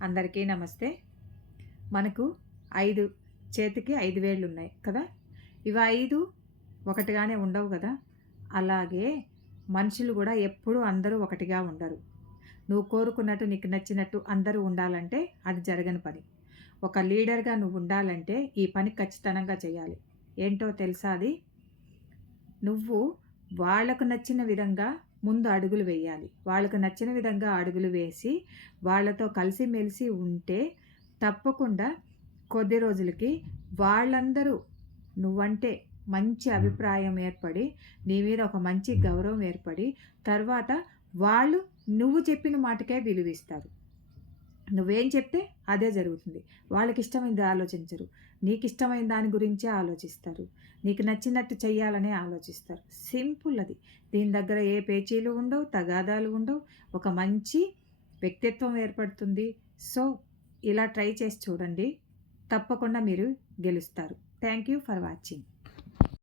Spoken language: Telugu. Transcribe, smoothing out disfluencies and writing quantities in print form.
అందరికీ నమస్తే. మనకు 5 చేతికి 5 వేళ్ళు ఉన్నాయి కదా! ఇవి 5 ఒకటిగానే ఉండవు కదా! అలాగే మనుషులు కూడా ఎప్పుడూ అందరూ ఒకటిగా ఉండరు. నువ్వు కోరుకున్నట్టు నీకు నచ్చినట్టు అందరూ ఉండాలంటే అది జరగని పని. ఒక లీడర్‌గా నువ్వు ఉండాలంటే ఈ పని ఖచ్చితంగా చేయాలి. ఏంటో తెలుసా అది? నువ్వు వాళ్ళకు నచ్చిన విధంగా ముందు అడుగులు వేయాలి. వాళ్ళకు నచ్చిన విధంగా అడుగులు వేసి, వాళ్ళతో కలిసిమెలిసి ఉంటే తప్పకుండా కొద్ది రోజులకి వాళ్ళందరూ నువ్వంటే మంచి అభిప్రాయం ఏర్పడి, నీ మీద ఒక మంచి గౌరవం ఏర్పడి, తర్వాత వాళ్ళు నువ్వు చెప్పిన మాటకే విలువిస్తారు. నువ్వేం చెప్తే అదే జరుగుతుంది. వాళ్ళకిష్టమైనది ఆలోచించరు. నీకిష్టమైన దాని గురించే ఆలోచిస్తారు. నీకు నచ్చినట్టు చెయ్యాలనే ఆలోచిస్తారు. సింపుల్ అది. దీని దగ్గర ఏ పేచీలు ఉండవు, తగాదాలు ఉండవు. ఒక మంచి వ్యక్తిత్వం ఏర్పడుతుంది. సో, ఇలా ట్రై చేసి చూడండి. తప్పకుండా మీరు గెలుస్తారు. Thank you for watching.